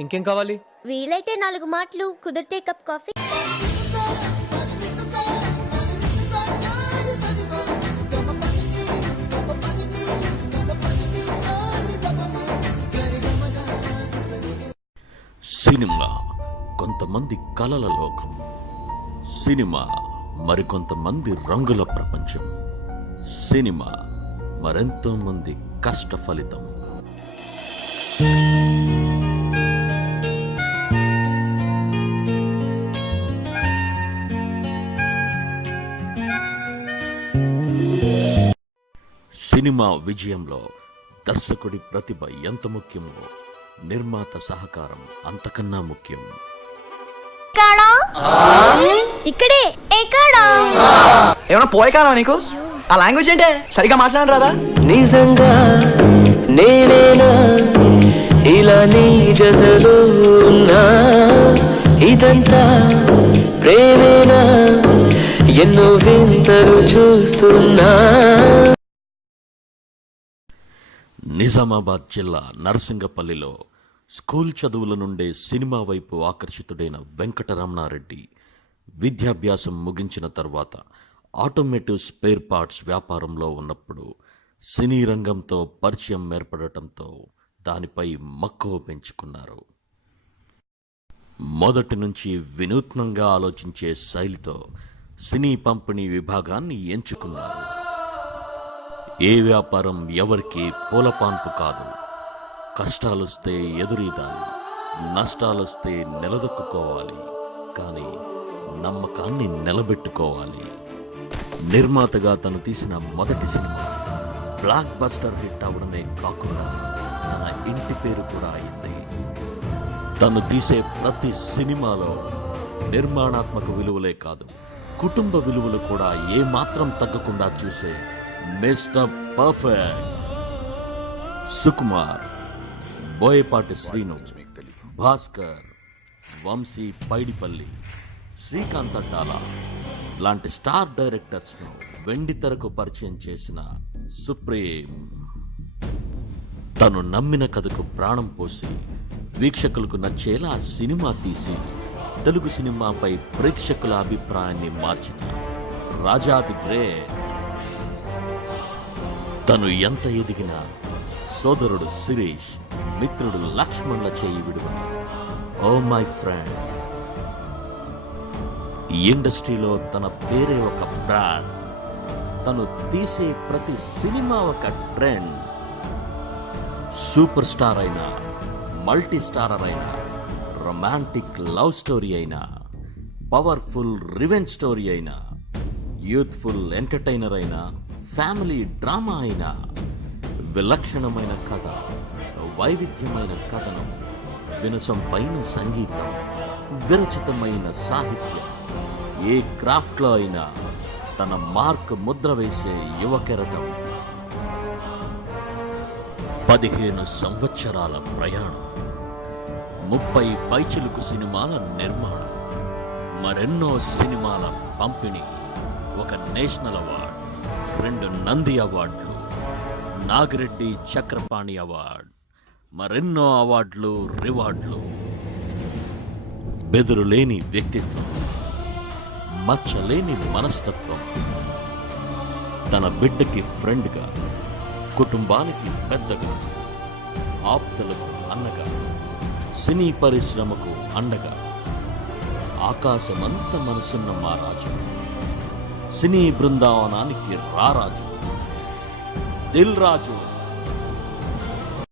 ఇంకేం కావాలి? వీలైతే 4 మాటలు, కుదిరితే కప్ కాఫీ. సినిమా కొంతమంది కలల లోకం, సినిమా మరికొంతమంది రంగుల ప్రపంచం, సినిమా మరెంతో మంది కష్ట ఫలితం. సినిమా విజయంలో దర్శకుడి ప్రతిభ ఎంత ముఖ్యమో నిర్మాత సహకారం అంతకన్నా ముఖ్యం. ఇక్కడే ఏమన్నా పోయకానా నీకు? ఆ లాంగ్వేజ్ ఏంటే? సరిగా మాట్లాడను రాదా? నిజంగా నేనేనా ఇలా నీ జతలో ఉన్నా? ఇదంతా ప్రేమేనా? ఎన్నో వింతలు చూస్తున్నా. నిజామాబాద్ జిల్లా నరసింగపల్లిలో స్కూల్ చదువుల నుండే సినిమా వైపు ఆకర్షితుడైన వెంకటరమణారెడ్డి విద్యాభ్యాసం ముగించిన తర్వాత ఆటోమేటివ్ స్పేర్ పార్ట్స్ వ్యాపారంలో ఉన్నప్పుడు సినీ రంగంతో పరిచయం ఏర్పడటంతో దానిపై మక్కువ పెంచుకున్నారు. మొదటి నుంచి వినూత్నంగా ఆలోచించే శైలితో సినీ పంపిణీ విభాగాన్ని ఎంచుకున్నారు. ఏ వ్యాపారం ఎవరికి పూలపాన్పు కాదు. కష్టాలొస్తే ఎదురీదాలి, నష్టాలొస్తే నిలదొక్కుకోవాలి, కానీ నమ్మకాన్ని నిలబెట్టుకోవాలి. నిర్మాతగా తను తీసిన మొదటి సినిమా బ్లాక్ బస్టర్ హిట్ అవడమే కాకుండా తన ఇంటి పేరు కూడా అయింది. తను తీసే ప్రతి సినిమాలో నిర్మాణాత్మక విలువలే కాదు, కుటుంబ విలువలు కూడా ఏమాత్రం తగ్గకుండా చూసే మిస్టర్ పర్ఫెక్ట్ సుకుమార్, బోయపాటి శ్రీను, భాస్కర్, వంశీ పైడిపల్లి, శ్రీకాంత్ అడ్డాల లాంటి స్టార్ డైరెక్టర్స్ను వెండి తెరకు పరిచయం చేసిన సుప్రీం తను నమ్మిన కథకు ప్రాణం పోసి వీక్షకులకు నచ్చేలా సినిమా తీసి తెలుగు సినిమాపై ప్రేక్షకుల అభిప్రాయాన్ని మార్చిన రాజాది గ్రేట్. తను ఎంత ఎదిగినా సోదరుడు శిరీష్, మిత్రుడు లక్ష్మణ్ల చేయి విడువని ఓ మై ఫ్రెండ్. ఈ ఇండస్ట్రీలో తన పేరే ఒక బ్రాండ్. తను తీసే ప్రతి సినిమా ఒక ట్రెండ్. సూపర్ స్టార్ అయినా, మల్టీ స్టారర్ అయినా, రొమాంటిక్ లవ్ స్టోరీ అయినా, పవర్ఫుల్ రివెంజ్ స్టోరీ అయినా, యూత్ఫుల్ ఎంటర్టైనర్ అయినా, ఫ్యామిలీ డ్రామా అయినా, విలక్షణమైన కథ, వైవిధ్యమైన కథనం, వినసంపైన సంగీతం, విరచితమైన సాహిత్యం, ఏ క్రాఫ్ట్లో అయినా తన మార్క్ ముద్ర వేసే యువ కెరటం. 15 సంవత్సరాల ప్రయాణం, 30 పైచిలుకు సినిమాల నిర్మాణం, మరెన్నో సినిమాల పంపిణీ, ఒక నేషనల్ అవార్డు, 2 నంది అవార్డులు, నాగిరెడ్డి చక్రపాణి అవార్డు, మరెన్నో అవార్డులు, రివార్డులు. బెదురులేని వ్యక్తిత్వం, మచ్చలేని మనస్తత్వం, తన బిడ్డకి ఫ్రెండ్గా, కుటుంబానికి పెద్దగా, ఆప్తులకు అన్నగా, సినీ పరిశ్రమకు అండగా, ఆకాశమంత మనసున్న మా రాజు, సినీ బృందావనానికి రారాజు, దిల్ రాజు.